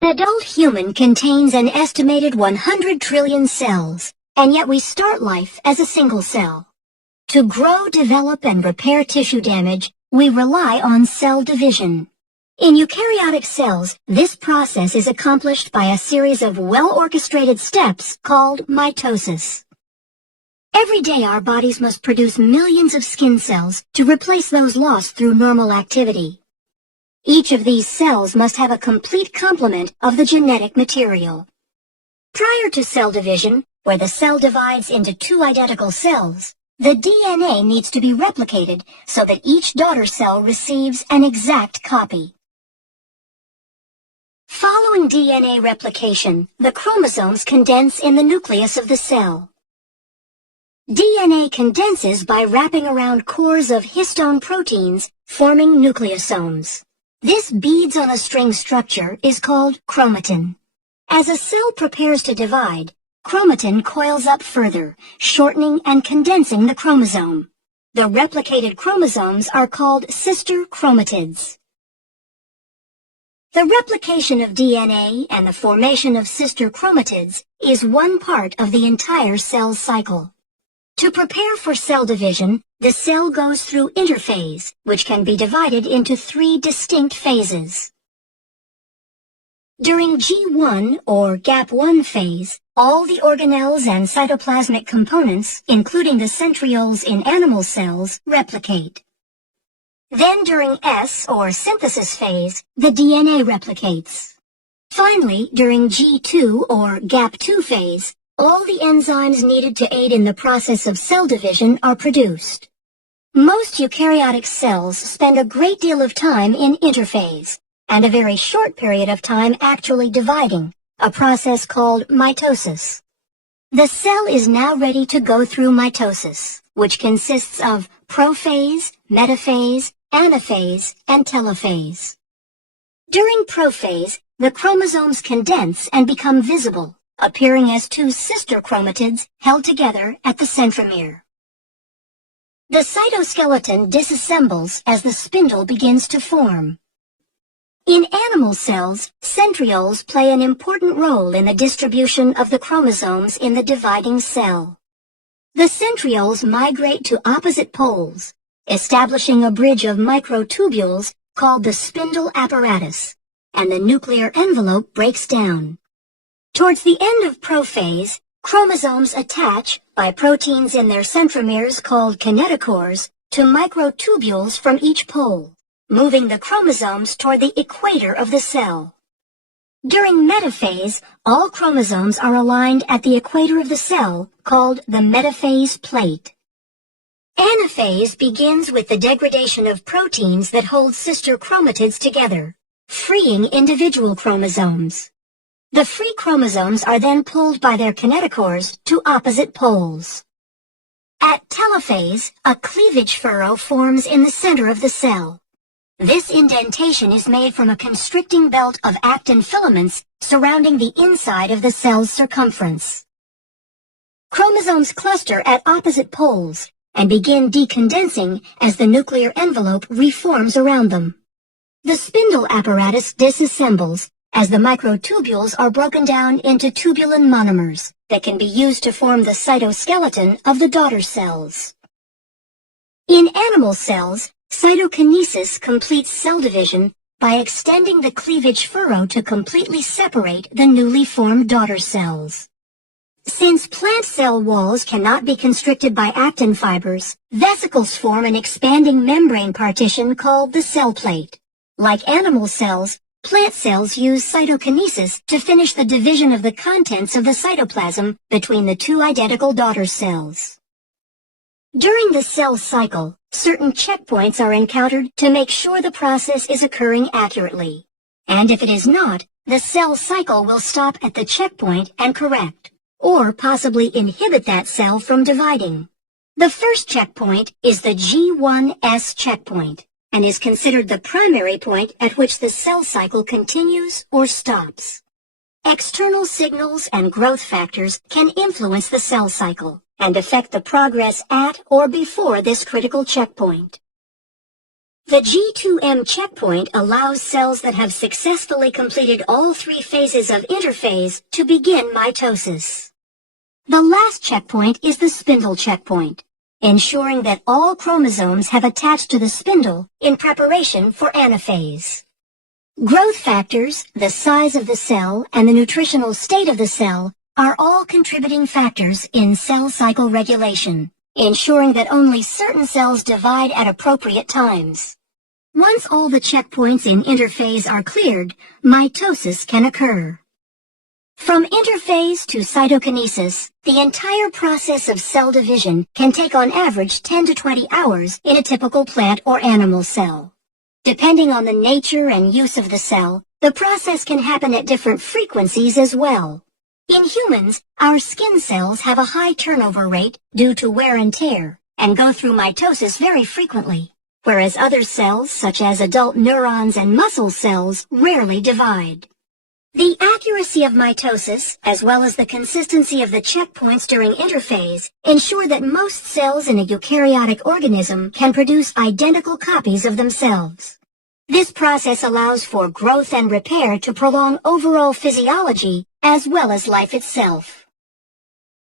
An adult human contains an estimated 100 trillion cells, and yet we start life as a single cell. To grow, develop, and repair tissue damage, we rely on cell division. In eukaryotic cells, this process is accomplished by a series of well-orchestrated steps called mitosis. Every day our bodies must produce millions of skin cells to replace those lost through normal activity. Each of these cells must have a complete complement of the genetic material. Prior to cell division, where the cell divides into two identical cells, the DNA needs to be replicated so that each daughter cell receives an exact copy. Following DNA replication, the chromosomes condense in the nucleus of the cell. DNA condenses by wrapping around cores of histone proteins, forming nucleosomes. This beads-on-a-string structure is called chromatin. As a cell prepares to divide, chromatin coils up further, shortening and condensing the chromosome. The replicated chromosomes are called sister chromatids. The replication of DNA and the formation of sister chromatids is one part of the entire cell cycle. To prepare for cell division, the cell goes through interphase, which can be divided into three distinct phases. During G1 or Gap1 phase, all the organelles and cytoplasmic components, including the centrioles in animal cells, replicate. Then during S or synthesis phase, the DNA replicates. Finally, during G2 or Gap2 phase, all the enzymes needed to aid in the process of cell division are produced. Most eukaryotic cells spend a great deal of time in interphase, and a very short period of time actually dividing, a process called mitosis. The cell is now ready to go through mitosis, which consists of prophase, metaphase, anaphase, and telophase. During prophase, the chromosomes condense and become visible, appearing as two sister chromatids held together at the centromere. The cytoskeleton disassembles as the spindle begins to form. In animal cells, centrioles play an important role in the distribution of the chromosomes in the dividing cell. The centrioles migrate to opposite poles, establishing a bridge of microtubules called the spindle apparatus, and the nuclear envelope breaks down. Towards the end of prophase, chromosomes attach by proteins in their centromeres called kinetochores to microtubules from each pole, moving the chromosomes toward the equator of the cell. During metaphase, all chromosomes are aligned at the equator of the cell, called the metaphase plate. Anaphase begins with the degradation of proteins that hold sister chromatids together, freeing individual chromosomes. The free chromosomes are then pulled by their kinetochores to opposite poles. At telophase, a cleavage furrow forms in the center of the cell. This indentation is made from a constricting belt of actin filaments surrounding the inside of the cell's circumference. Chromosomes cluster at opposite poles and begin decondensing as the nuclear envelope reforms around them. The spindle apparatus disassembles as the microtubules are broken down into tubulin monomers that can be used to form the cytoskeleton of the daughter cells. In animal cells, cytokinesis completes cell division by extending the cleavage furrow to completely separate the newly formed daughter cells. Since plant cell walls cannot be constricted by actin fibers, vesicles form an expanding membrane partition called the cell plate. Like animal cells, plant cells use cytokinesis to finish the division of the contents of the cytoplasm between the two identical daughter cells. During the cell cycle, certain checkpoints are encountered to make sure the process is occurring accurately. And if it is not, the cell cycle will stop at the checkpoint and correct, or possibly inhibit that cell from dividing. The first checkpoint is the G1S checkpoint, and is considered the primary point at which the cell cycle continues or stops. External signals and growth factors can influence the cell cycle and affect the progress at or before this critical checkpoint. The G2M checkpoint allows cells that have successfully completed all 3 phases of interphase to begin mitosis. The last checkpoint is the spindle checkpoint, ensuring that all chromosomes have attached to the spindle in preparation for anaphase. Growth factors, the size of the cell, and the nutritional state of the cell are all contributing factors in cell cycle regulation, ensuring that only certain cells divide at appropriate times. Once all the checkpoints in interphase are cleared, mitosis can occur. From interphase to cytokinesis, the entire process of cell division can take on average 10 to 20 hours in a typical plant or animal cell. Depending on the nature and use of the cell, the process can happen at different frequencies as well. In humans, our skin cells have a high turnover rate due to wear and tear, and go through mitosis very frequently, whereas other cells, such as adult neurons and muscle cells, rarely divide. The accuracy of mitosis, as well as the consistency of the checkpoints during interphase, ensure that most cells in a eukaryotic organism can produce identical copies of themselves. This process allows for growth and repair to prolong overall physiology as well as life itself.